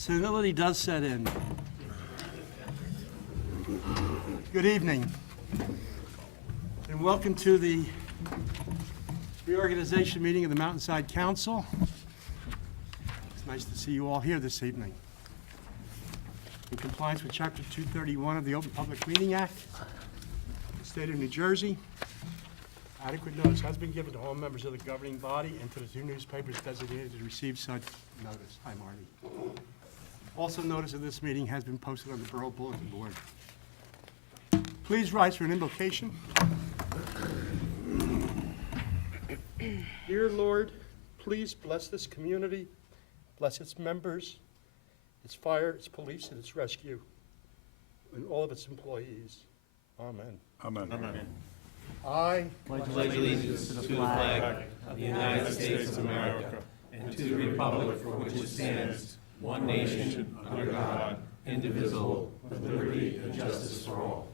Senility does set in. Good evening, and welcome to the reorganization meeting of the Mountainside Council. It's nice to see you all here this evening. In compliance with Chapter 231 of the Open Public Meeting Act, the State of New Jersey, adequate notice has been given to all members of the governing body and to the two newspapers designated to receive such notice. Hi, Marty. Also, notice of this meeting has been posted on the Borough Bulletin Board. Please rise for an invocation. Dear Lord, please bless this community, bless its members, its fire, its police, and its rescue, and all of its employees. Amen. Amen. Amen. I Pledge allegiance to the flag of the United States of America and to the republic for which it stands, one nation, under God, indivisible, with liberty and justice for all.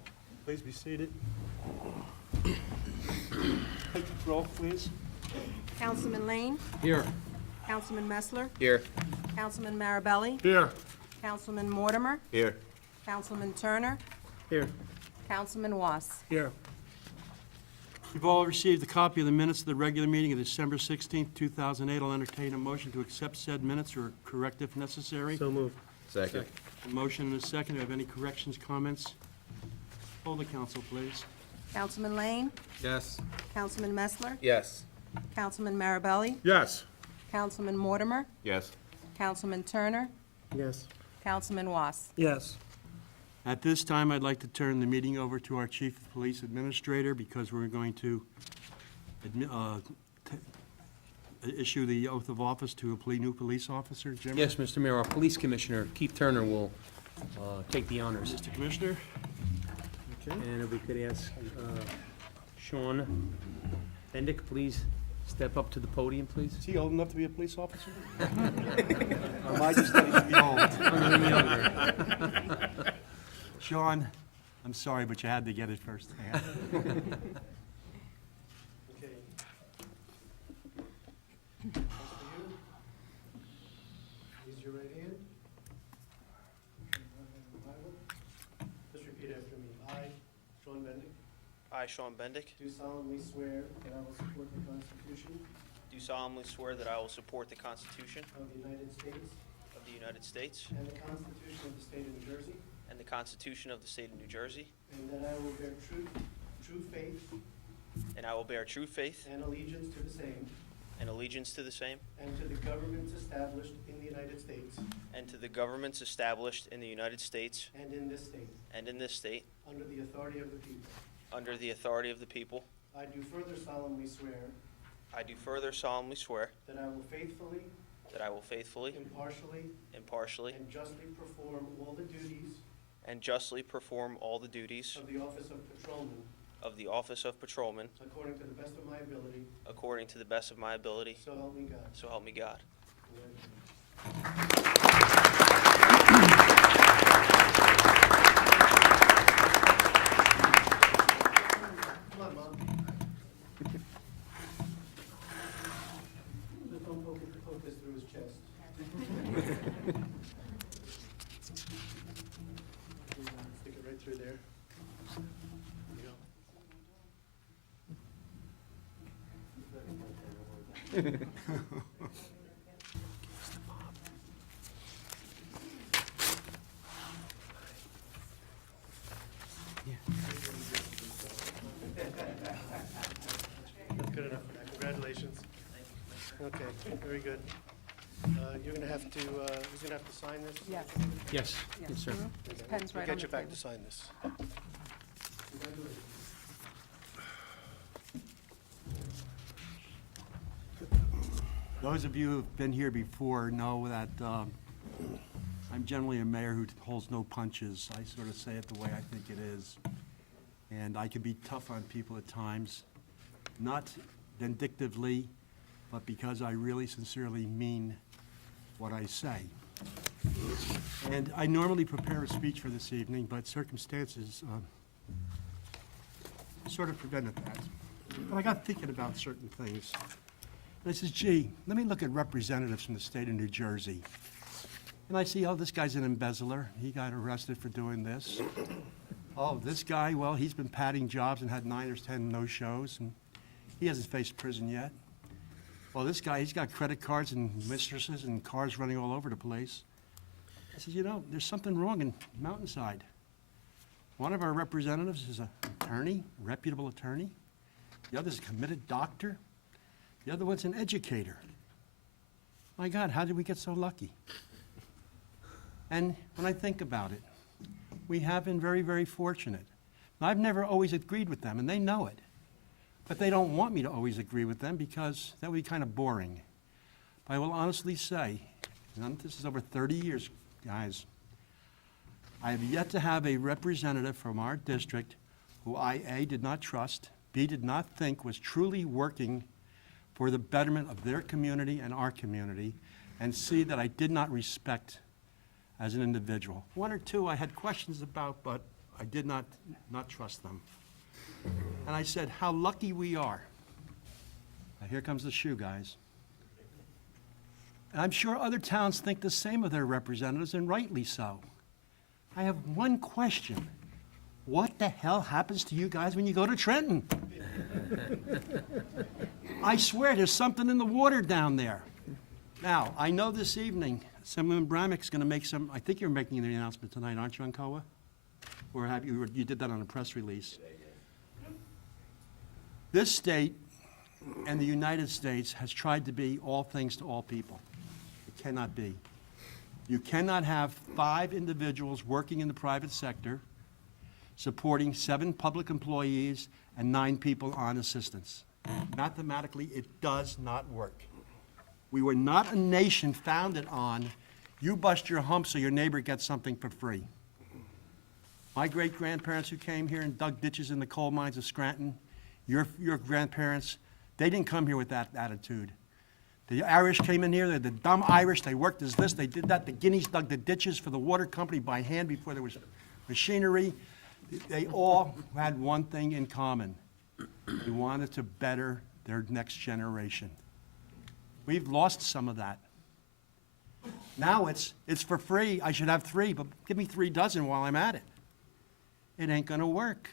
please be seated. Take the roll, please. Councilman Lane. Here. Councilman Messler. Here. Councilman Marabelli. Here. Councilman Mortimer. Here. Councilman Turner. Here. Councilman Was. Here. You've all received a copy of the minutes of the regular meeting of December 16th, 2008. I'll entertain a motion to accept said minutes or correct if necessary. So moved. Second. A motion and a second. Do you have any corrections, comments? Hold the council, please. Councilman Lane. Yes. Councilman Messler. Yes. Councilman Marabelli. Yes. Councilman Mortimer. Yes. Councilman Turner. Yes. Councilman Was. Yes. At this time, I'd like to turn the meeting over to our Chief of Police Administrator because we're going to issue the oath of office to a new police officer. Jim? Yes, Mr. Mayor, our Police Commissioner, Keith Turner, will take the honors. Mr. Commissioner? Okay. And if we could ask Sean Bendick, please step up to the podium, please. Is he old enough to be a police officer? Or am I just going to be old? Sean, I'm sorry, but you had to get it first. Okay. Raise your right hand. Just repeat after me. I, Sean Bendick, I, Sean Bendick, do solemnly swear that I will support the Constitution do solemnly swear that I will support the Constitution of the United States of the United States and the Constitution of the State of New Jersey, and the Constitution of the State of New Jersey, and that I will bear true faith and I will bear true faith and allegiance to the same and allegiance to the same and to the governments established in the United States and to the governments established in the United States and in this state, and in this state, under the authority of the people. under the authority of the people. I do further solemnly swear I do further solemnly swear that I will faithfully, faithfully, impartially, impartially, and justly perform all the duties of the office of patrolman according to the best of my ability, so help me God. so help me God. Come on, Mom. Just don't poke this through his chest. Stick it right through there. There you That's good enough for that. Congratulations. Okay, very good. You're gonna have to, who's gonna have to sign this? Yes. Yes, yes, sir. His pen's We'll right on get the you back table. to sign this. Congratulations. Those of you who've been here before know that I'm generally a mayor who holds no punches. I sort of say it the way I think it is. And I can be tough on people at times, not vindictively, but because I really sincerely mean what I say. And I normally prepare a speech for this evening, but circumstances sort of prevented that. But I got thinking about certain things. And I says, gee, let me look at representatives from the state of New Jersey. And I see, oh, this guy's an embezzler. He got arrested for doing this. Oh, this guy, well, he's been padding jobs and had 9 or 10 no-shows, and he hasn't faced prison yet. Well, this guy, he's got credit cards and mistresses and cars running all over the place. I said, you know, there's something wrong in Mountainside. One of our representatives is an attorney, a reputable attorney. The other's a committed doctor. The other one's an educator. My God, how did we get so lucky? And when I think about it, we have been very, very fortunate. Now, I've never always agreed with them, and they know it. But they don't want me to always agree with them because that would be kind of boring. But I will honestly say, and this is over 30 years, guys, I have yet to have a representative from our district who I, A, did not trust, B, did not think was truly working for the betterment of their community and our community, and C, that I did not respect as an individual. 1 or 2 I had questions about, but I did not trust them. And I said, how lucky we are. Now here comes the shoe, guys. And I'm sure other towns think the same of their representatives, and rightly so. I have one question. What the hell happens to you guys when you go to Trenton? I swear there's something in the water down there. Now, I know this evening, Assemblyman Bramnick's going to make some, I think you're making the announcement tonight, aren't you, on COA? Or have you did that on a press release? This state and the United States has tried to be all things to all people. It cannot be. You cannot have 5 individuals working in the private sector supporting 7 public employees and 9 people on assistance. Mathematically, it does not work. We were not a nation founded on you bust your hump so your neighbor gets something for free. My great-grandparents who came here and dug ditches in the coal mines of Scranton, your grandparents, they didn't come here with that attitude. The Irish came in here, they're the dumb Irish, they worked as this, they did that. The Guineas dug the ditches for the water company by hand before there was machinery. They all had one thing in common. They wanted to better their next generation. We've lost some of that. Now it's for free, I should have 3, but give me 3 dozen while I'm at it. It ain't gonna work.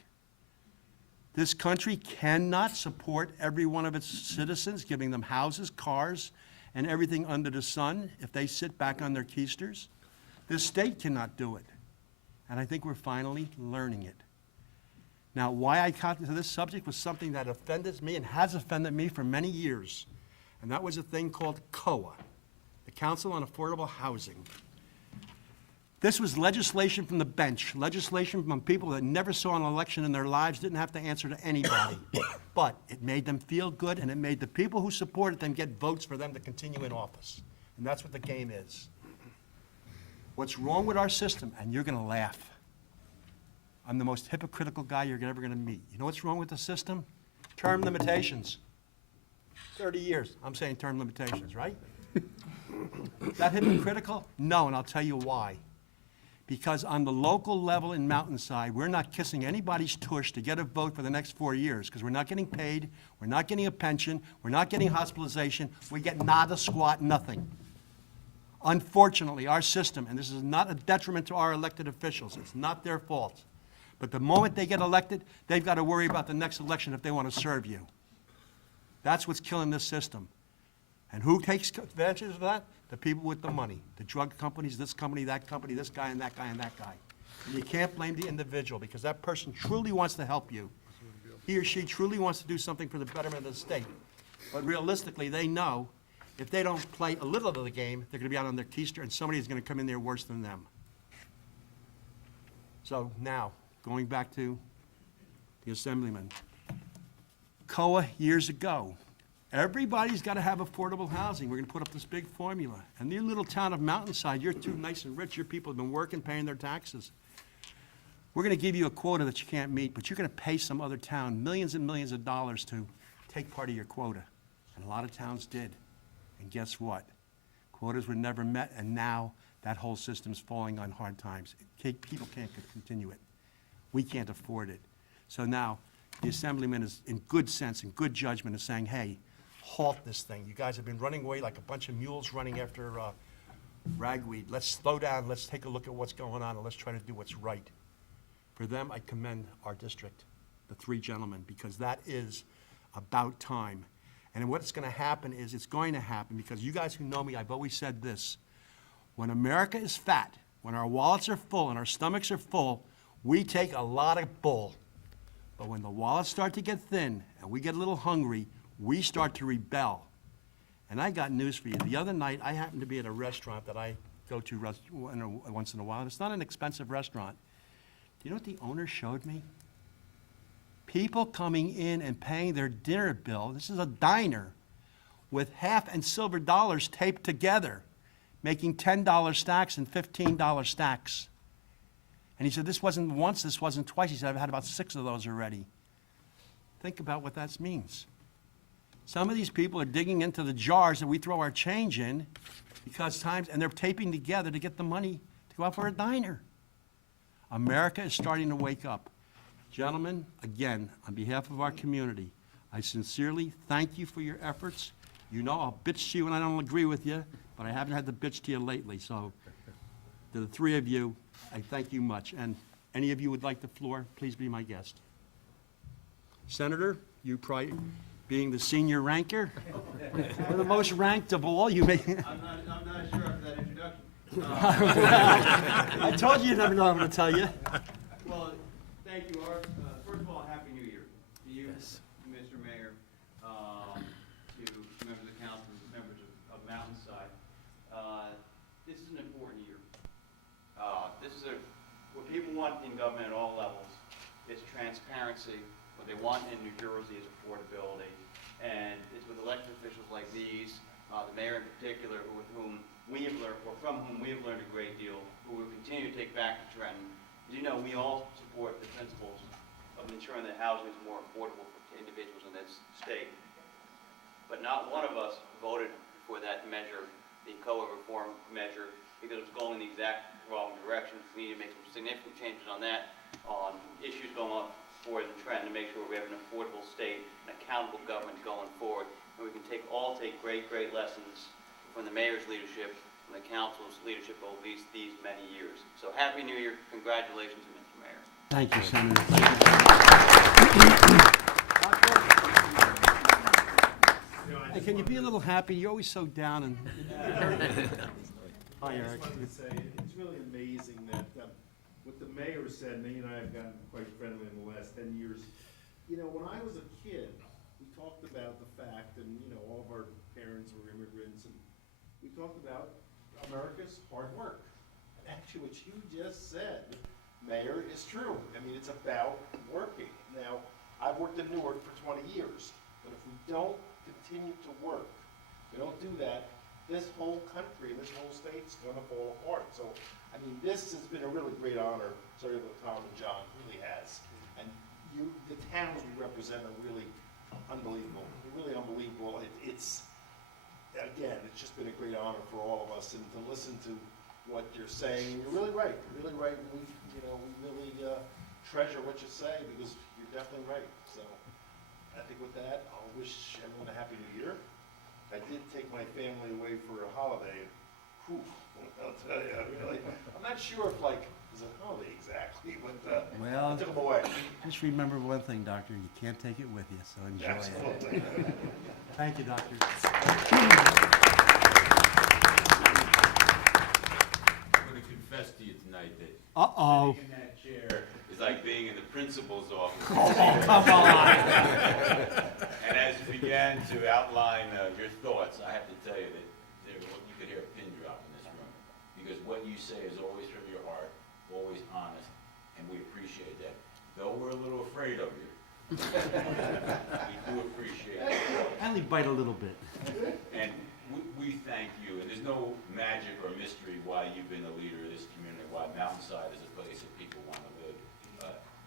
This country cannot support every one of its citizens, giving them houses, cars, and everything under the sun if they sit back on their keisters. This state cannot do it. And I think we're finally learning it. Now, why I got into this subject was something that offended me and has offended me for many years. And that was a thing called COA, the Council on Affordable Housing. This was legislation from the bench, legislation from people that never saw an election in their lives, didn't have to answer to anybody. But it made them feel good, and it made the people who supported them get votes for them to continue in office. And that's what the game is. What's wrong with our system, and you're gonna laugh. I'm the most hypocritical guy you're ever gonna meet. You know what's wrong with the system? Term limitations. 30 years, I'm saying term limitations, right? Is that hypocritical? No, and I'll tell you why. Because on the local level in Mountainside, we're not kissing anybody's tush to get a vote for the next 4 years, because we're not getting paid, we're not getting a pension, we're not getting hospitalization, we get nada, squat, nothing. Unfortunately, our system, and this is not a detriment to our elected officials, it's not their fault, but the moment they get elected, they've got to worry about the next election if they want to serve you. That's what's killing this system. And who takes advantage of that? The people with the money, the drug companies, this company, that company, this guy and that guy and that guy. And you can't blame the individual, because that person truly wants to help you. He or she truly wants to do something for the betterment of the state. But realistically, they know if they don't play a little of the game, they're gonna be out on their keister, and somebody is gonna come in there worse than them. So now, going back to the Assemblyman. COA years ago, everybody's got to have affordable housing. We're going to put up this big formula. And your little town of Mountainside, you're too nice and rich. Your people have been working, paying their taxes. We're going to give you a quota that you can't meet, but you're going to pay some other town millions and millions of dollars to take part of your quota. And a lot of towns did. And guess what? Quotas were never met, and now that whole system's falling on hard times. People can't continue it. We can't afford it. So now, the Assemblyman is, in good sense and good judgment, is saying, hey, halt this thing. You guys have been running away like a bunch of mules running after ragweed. Let's slow down, let's take a look at what's going on, and let's try to do what's right. For them, I commend our district, the three gentlemen, because that is about time. And what's gonna happen is, it's going to happen, because you guys who know me, I've always said this: when America is fat, when our wallets are full and our stomachs are full, we take a lot of bull. But when the wallets start to get thin and we get a little hungry, we start to rebel. And I got news for you. The other night, I happened to be at a restaurant that I go to once in a while, and it's not an expensive restaurant. Do you know what the owner showed me? People coming in and paying their dinner bill. This is a diner with half and silver dollars taped together, making $10 stacks and $15 stacks. And he said, this wasn't once, this wasn't twice. He said, I've had about 6 of those already. Think about what that means. Some of these people are digging into the jars that we throw our change in and they're taping together to get the money to go out for a diner. America is starting to wake up. Gentlemen, again, on behalf of our community, I sincerely thank you for your efforts. You know I'll bitch to you when I don't agree with you, but I haven't had to bitch to you lately. So to the three of you, I thank you much. And any of you would like the floor, please be my guest. Senator, you probably, being the senior ranker, or the most ranked of all, you may. I'm not sure after that introduction. I told you never know what I'm going to tell you. Well, thank you, Art. First of all, Happy New Year to you, Mr. Mayor, to members of the council, members of Mountainside. This is an important year. What people want in government at all levels is transparency. What they want in New Jersey is affordability. And it's with elected officials like these, the mayor in particular, with whom we have learned, or from whom we have learned a great deal, who will continue to take back the trend. As you know, we all support the principles of ensuring that housing is more affordable for individuals in this state. But not one of us voted for that measure, the COA reform measure, because it's going in the exact wrong direction. We need to make some significant changes on that, on issues going on forward in the trend, to make sure we have an affordable state, an accountable government going forward, and we can take great, great lessons from the mayor's leadership, from the council's leadership over these many years. So Happy New Year. Congratulations, Mr. Mayor. Thank you, Senator. Hey, can you be a little happy? You're always so down and. Hi, I Eric. just wanted to say, it's really amazing that what the mayor said, and he and I have gotten quite friendly in the last 10 years. You know, when I was a kid, we talked about the fact, and you know, all of our parents were immigrants, and we talked about America's hard work. Actually, what you just said, Mayor, is true. I mean, it's about working. Now, I've worked in Newark for 20 years, but if we don't continue to work, we don't do that, this whole country, this whole state's gonna fall apart. So, I mean, this has been a really great honor, sorry about Tom and John, really has. And you, the towns we represent are really unbelievable, really unbelievable. It's, again, it's just been a great honor for all of us, and to listen to what you're saying. You're really right, really right. We really treasure what you say, because you're definitely right. So, I think with that, I'll wish everyone a Happy New Year. I did take my family away for a holiday. Whew, I'll tell you, really, I'm not sure if it was a holiday exactly, but Well, I took them away. just remember one thing, Doctor, you can't take it with you, so enjoy it. Absolutely. Thank you, Doctor. I'm going to confess to you tonight that Uh-oh. sitting in that chair is like being in the principal's office. Come on. And as you began to outline your thoughts, I have to tell you that you could hear a pin drop in this room. Because what you say is always from your heart, always honest, and we appreciate that. Though we're a little afraid of you, we do appreciate it. I only bite a little bit. And we thank you, and there's no magic or mystery why you've been a leader of this community, why Mountainside is a place that people want to live.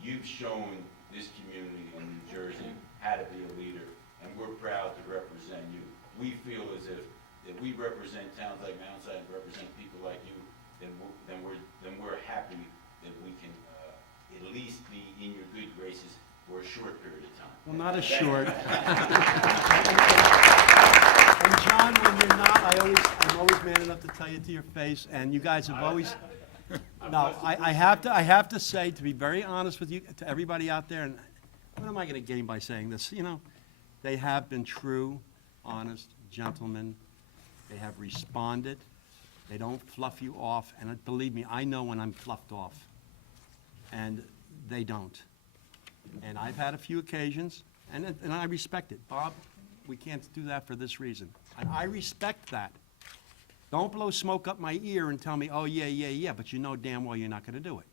You've shown this community in New Jersey how to be a leader, and we're proud to represent you. We feel as if we represent towns like Mountainside, and represent people like you, then we're happy that we can at least be in your good graces for a short period of time. Well, not as short. And John, when you're not, I'm always man enough to tell you to your face, and you guys have always, no, I have to say, to be very honest with you, to everybody out there, and what am I gonna gain by saying this, you know? They have been true, honest gentlemen. They have responded. They don't fluff you off, and believe me, I know when I'm fluffed off, and they don't. And I've had a few occasions, and I respect it. Bob, we can't do that for this reason. And I respect that. Don't blow smoke up my ear and tell me, oh, yeah, but you know damn well you're not gonna do it.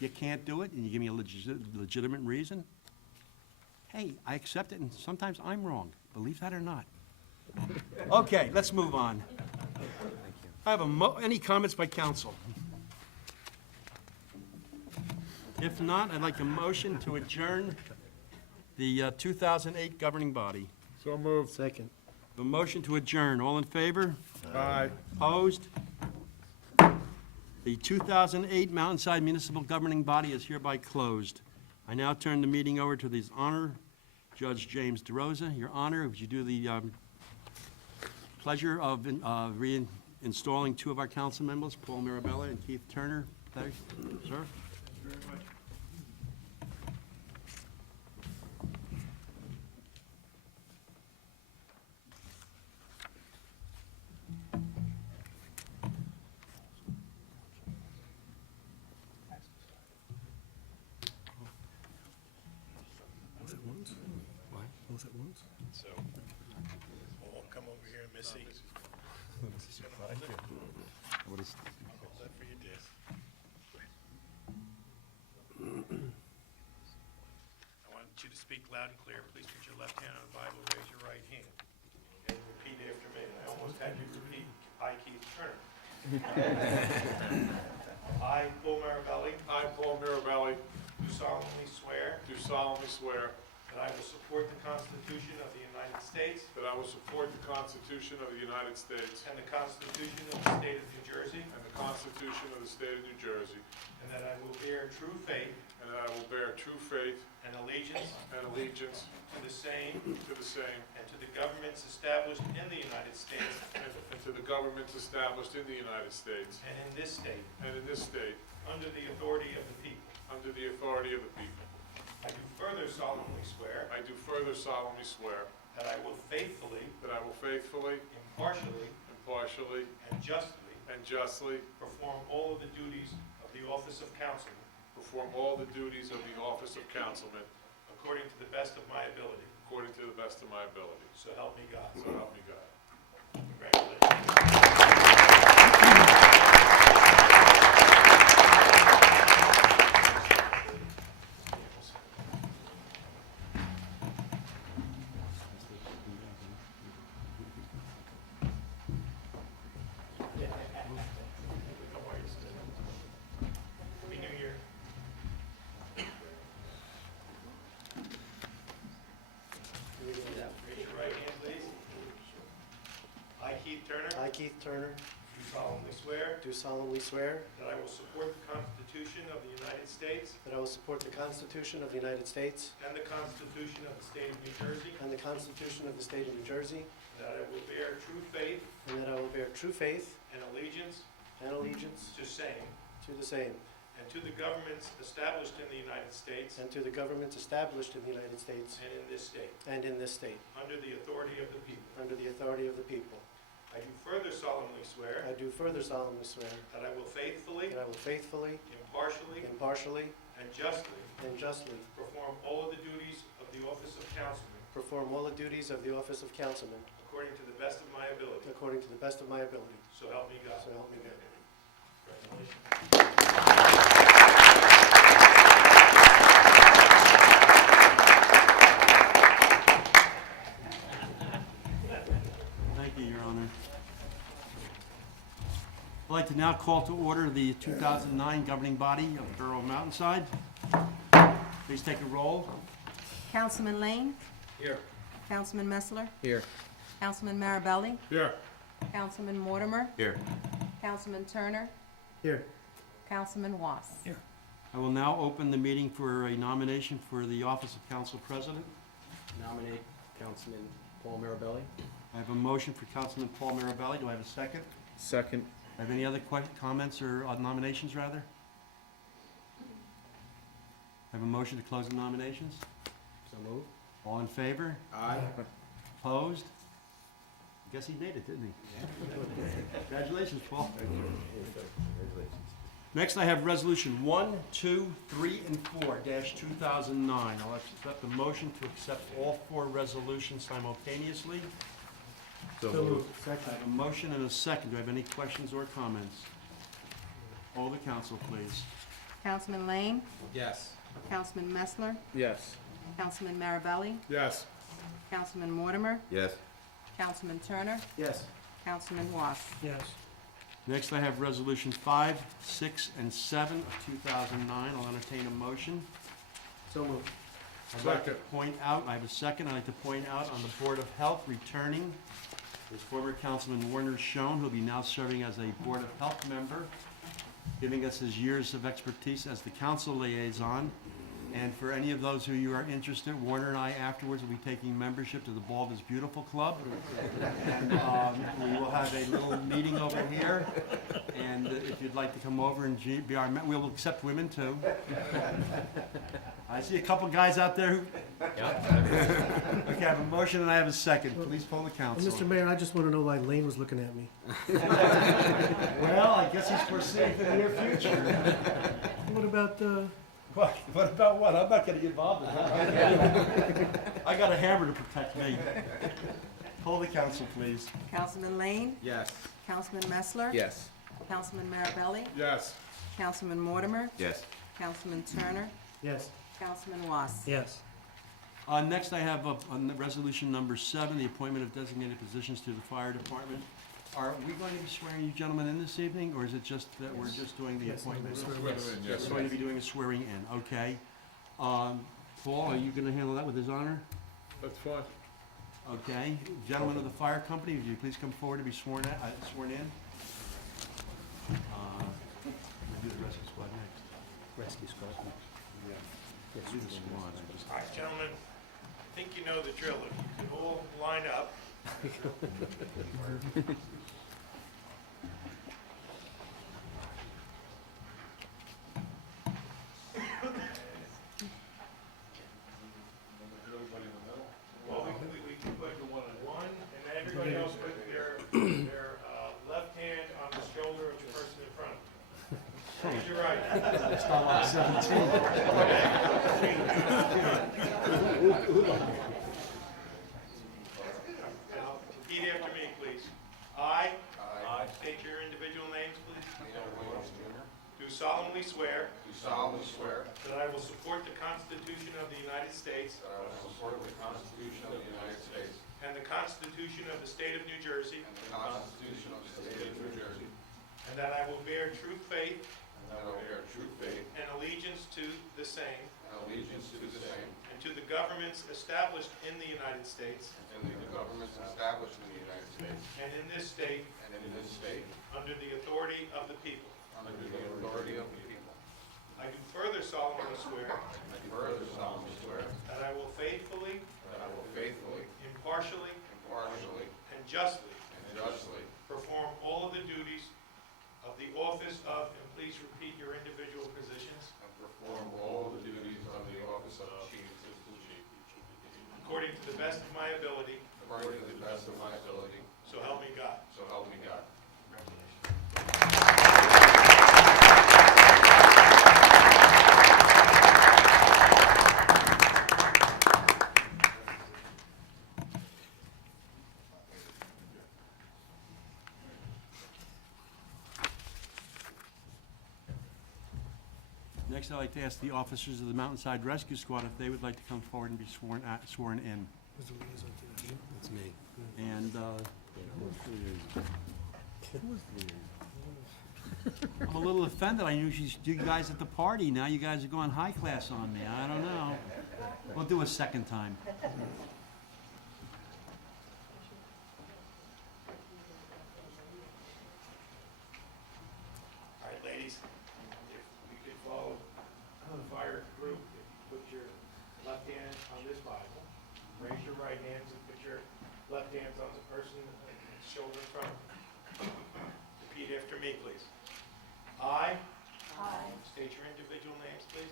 You can't do it, and you give me a legitimate reason, hey, I accept it, and sometimes I'm wrong, believe that or not. Okay, let's move on. I have any comments by council? If not, I'd like a motion to adjourn the 2008 governing body. So moved. Second. A motion to adjourn, all in favor? Aye. Opposed? The 2008 Mountainside Municipal Governing Body is hereby closed. I now turn the meeting over to His Honor, Judge James DeRosa. Your Honor, would you do the pleasure of reinstalling two of our council members, Paul Mirabella and Keith Turner? Thank you, sir. So, we'll come over here, Missy. What is- Hold that for your desk. I want you to speak loud and clear. Please put your left hand on the Bible, raise your right hand, and repeat after me. I almost had you repeat. I, Keith Turner. I, Paul Mirabelli, I, Paul Mirabelli, do solemnly swear do solemnly swear that I will support the Constitution of the United States that I will support the Constitution of the United States and the Constitution of the State of New Jersey, and the Constitution of the State of New Jersey, and that I will bear true faith and that I will bear true faith and allegiance and allegiance to the same to the same and to the governments established in the United States and to the governments established in the United States and in this state, and in this state, under the authority of the people. under the authority of the people. I do further solemnly swear I do further solemnly swear that I will faithfully, that I will faithfully, impartially, impartially, and justly and justly perform all of the duties of the office of councilman perform all the duties of the office of councilman according to the best of my ability. according to the best of my ability. So help me God. So help me God. Congratulations. Happy New Year. Raise your right hand, please. I, Keith Turner, I, Keith Turner, do solemnly swear do solemnly swear that I will support the Constitution of the United States that I will support the Constitution of the United States and the Constitution of the State of New Jersey, and the Constitution of the State of New Jersey, that I will bear true faith and that I will bear true faith and allegiance and allegiance to same to the same and to the governments established in the United States and to the governments established in the United States and in this state, and in this state, under the authority of the people. under the authority of the people. I do further solemnly swear I do further solemnly swear that I will faithfully, that I will faithfully, impartially, impartially, and justly and justly perform all of the duties of the office of councilman perform all the duties of the office of councilman according to the best of my ability. according to the best of my ability. So help me God. So help me God. Congratulations. Thank you, Your Honor. I'd like to now call to order the 2009 governing body of the Borough of Mountainside. Please take a roll. Councilman Lane? Here. Councilman Messler? Here. Councilman Marabelli? Here. Councilman Mortimer? Here. Councilman Turner? Here. Councilman Was? I will now open the meeting for a nomination for the office of council president. Nominate Councilman Paul Mirabelli. I have a motion for Councilman Paul Mirabelli. Do I have a second? Second. Have any other comments or nominations, rather? Have a motion to close the nominations? So moved. All in favor? Aye. Opposed? Guess he made it, didn't he? Congratulations, Paul. Next, I have Resolution 1, 2, 3, and 4, -2009. I'll accept the motion to accept all 4 resolutions simultaneously. So moved. I have a motion and a second. Do I have any questions or comments? All the council, please. Councilman Lane, Yes. Councilman Messler, Yes. Councilman Marabelli, Yes. Councilman Mortimer, Yes. Councilman Turner, Yes. Councilman Was. Yes. Next, I have Resolution 5, 6, and 7 of 2009. I'll entertain a motion. So moved. I'd like to Second. point out, I have a second, I'd like to point out on the Board of Health, returning is former Councilman Warner Schoen, who'll be now serving as a Board of Health member, giving us his years of expertise as the council liaison. And for any of those who are interested, Warner and I afterwards will be taking membership to the Bald is Beautiful Club. And we will have a little meeting over here. And if you'd like to come over and be our, we'll accept women too. I see a couple guys out there who. Okay, I have a motion and I have a second. Please poll the council. Mr. Mayor, I just want to know why Lane was looking at me. Well, I guess he's foreseeing for the near future. What about, What about what? I'm not gonna get involved in that. I got a hammer to protect me. Poll the council, please. Councilman Lane, Yes. Councilman Messler, Yes. Councilman Marabelli, Yes. Councilman Mortimer, Yes. Councilman Turner, yes. Councilman Was. Yes. Next, I have on the resolution number 7, the appointment of designated positions to the fire department. Are we going to be swearing you gentlemen in this evening, or is it just that we're just doing the Yes, appointments? we're Swear them in, yes. We're going to be doing a swearing in, okay. Paul, are you gonna handle that with his honor? That's fine. Okay. Gentlemen of the fire company, would you please come forward to be sworn in? We'll do the rescue squad next. Rescue squad. Yes, do the squad. All right, gentlemen, I think you know the drill. If you could all line up. Well, we can put one, and then everybody else put their left hand on the shoulder of the person in front. Raise your right. Start off 17. Now, repeat after me, please. I state your individual names, please. Do solemnly swear Do solemnly swear that I will support the Constitution of the United States that I will support the Constitution of the United States and the Constitution of the State of New Jersey, and the Constitution of the State of New Jersey, and that I will bear true faith and that I will bear true faith and allegiance to the same and allegiance to the same and to the governments established in the United States and the governments established in the United States and in this state and in this state under the authority of the people. under the authority of the people. I do further solemnly swear I further solemnly swear that I will faithfully, that I will faithfully, impartially, impartially, and justly and justly perform all of the duties of the office of, and please repeat your individual positions, and perform all the duties of the office of Chief Assistant Chief according to the best of my ability, according to the best of my ability, so help me God. so help me God. Next, I'd like to ask the officers of the Mountainside Rescue Squad if they would like to come forward and be sworn in. That's me. And I'm a little offended. I usually do you guys at the party. Now you guys are going high class on me. I don't know. We'll do a second time. All right, ladies, if we could follow the fire group, if you put your left hand on this Bible, raise your right hands and put your left hands on the person shoulder in front. Repeat repeat after me, please. I. State your individual names, please.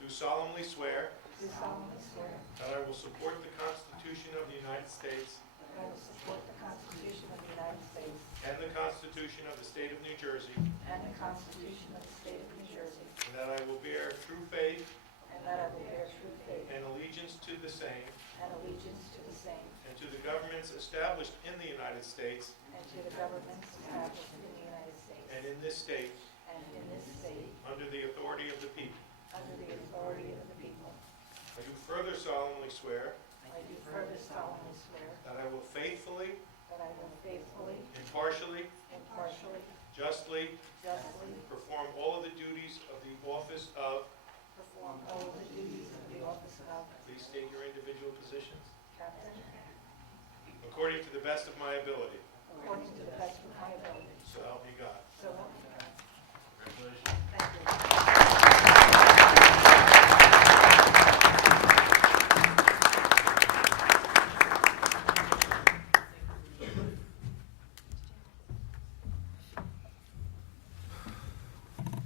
Do solemnly swear. That I will support the Constitution of the United States. And the Constitution of the State of New Jersey. And that I will bear true faith. And allegiance to the same. And to the governments established in the United States. And in this state. Under the authority of the people. I do further solemnly swear. That I will faithfully. Impartially. Justly. Perform all of the duties of the office of. Please state your individual positions. According to the best of my ability. So help me God. Congratulations.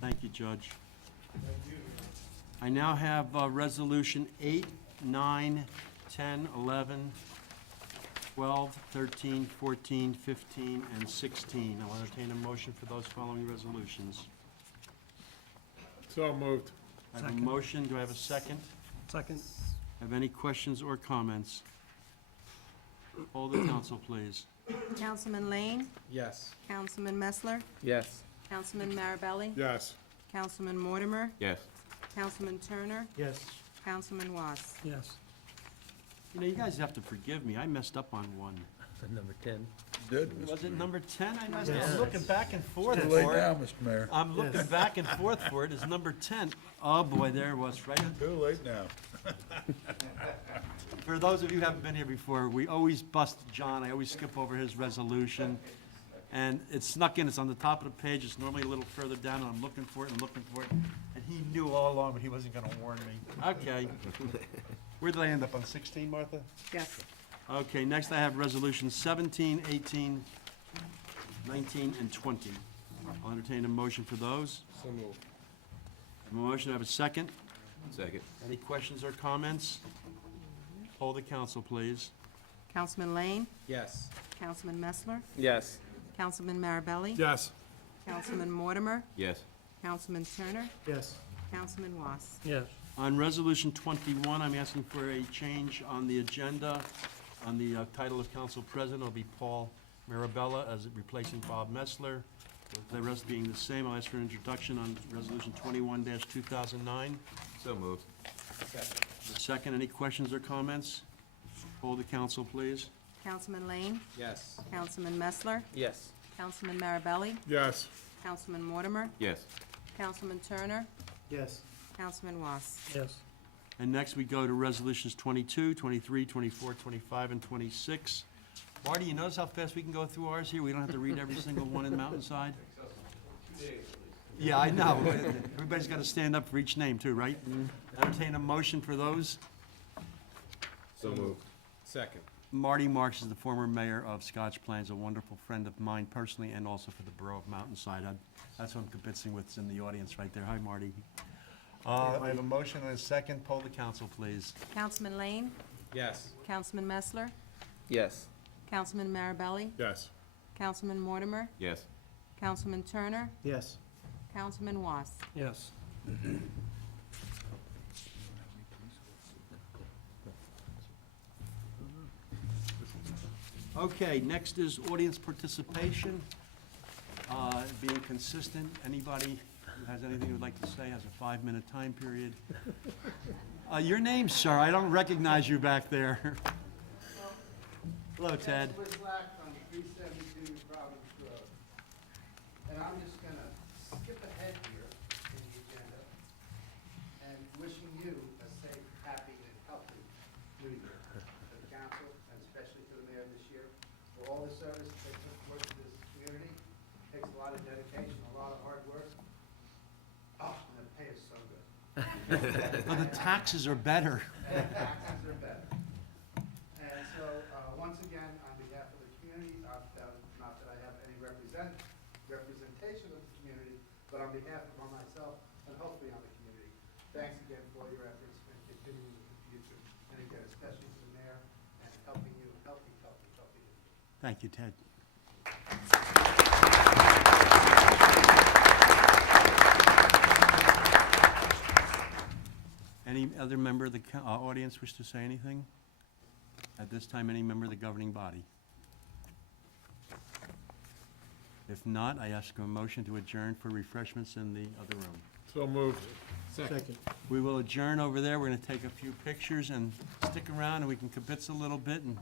Thank you, Judge. I now have Resolution 8, 9, 10, 11, 12, 13, 14, 15, and 16. I'll entertain a motion for those following resolutions. So moved. I have a motion. Do I have a second? Second. Have any questions or comments? Poll the council, please. Councilman Lane, Yes. Councilman Messler, Yes. Councilman Marabelli, Yes. Councilman Mortimer, Yes. Councilman Turner, Yes. Councilman Was. Yes. You know, you guys have to forgive me. I messed up on one. Number 10. Was it number 10 I messed up? Yes. I'm looking back and forth Too for late it. now, Mr. Mayor. I'm looking back and forth for it. It's number 10. Oh, boy, there it was, right? Too late now. For those of you who haven't been here before, we always bust John. I always skip over his resolution. And it's snuck in. It's on the top of the page. It's normally a little further down, and I'm looking for it and looking for it. And he knew all along, but he wasn't going to warn me. Okay. Where did I end up, on 16, Martha? Yes. Okay, next I have resolutions 17, 18, 19, and 20. I'll entertain a motion for those. So moved. A motion, I have a second. Second. Any questions or comments? Poll the council, please. Councilman Lane, Yes. Councilman Messler, Yes. Councilman Marabelli, Yes. Councilman Mortimer, Yes. Councilman Turner, Yes. Councilman Was. Yes. On Resolution 21, I'm asking for a change on the agenda. On the title of council president, it'll be Paul Marabella as replacing Bob Messler. The rest being the same, I'll ask for an introduction on Resolution 21-2009. So moved. Second, any questions or comments? Poll the council, please. Councilman Lane, Yes. Councilman Messler, Yes. Councilman Marabelli, Yes. Councilman Mortimer, Yes. Councilman Turner, Yes. Councilman Was. Yes. And next, we go to Resolutions 22, 23, 24, 25, and 26. Marty, you notice how fast we can go through ours here? We don't have to read every single one in Mountainside? Yeah, I know. Everybody's got to stand up for each name, too, right? Entertain a motion for those. So moved. Second. Marty Marks is the former mayor of Scotch Plains, a wonderful friend of mine personally, and also for the borough of Mountainside. That's what I'm convincing with in the audience right there. Hi, Marty. I have a motion and a second. Poll the council, please. Councilman Lane, Yes. Councilman Messler, Yes. Councilman Marabelli, Yes. Councilman Mortimer, Yes. Councilman Turner, Yes. Councilman Was. Yes. Okay, next is audience participation. Being consistent, anybody who has anything they would like to say has a 5-minute time period. Your name, sir, I don't recognize you back there. Hello, Ted. Edward Black on 372 Providence Road. And I'm just gonna skip ahead here in the agenda and wishing you a safe, happy, and healthy new year. For the council, and especially for the mayor this year, for all the service that they put forth to this community. Takes a lot of dedication, a lot of hard work. Oh, and the pay is so good. Oh, the taxes are better. And the taxes are better. And so, once again, on behalf of the community, not that I have any representative on behalf of myself and hopefully on the community. Thanks again for all your efforts and continuing with the future. And again, especially to the mayor and helping you, helping you. Thank you, Ted. Any other member of the audience wish to say anything? At this time, any member of the governing body? If not, I ask a motion to adjourn for refreshments in the other room. So moved. Second. We will adjourn over there. We're going to take a few pictures and stick around, and we can kibitz a little bit. And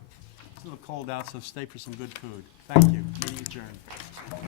it's a little cold out, so stay for some good food. Thank you. Meeting adjourned.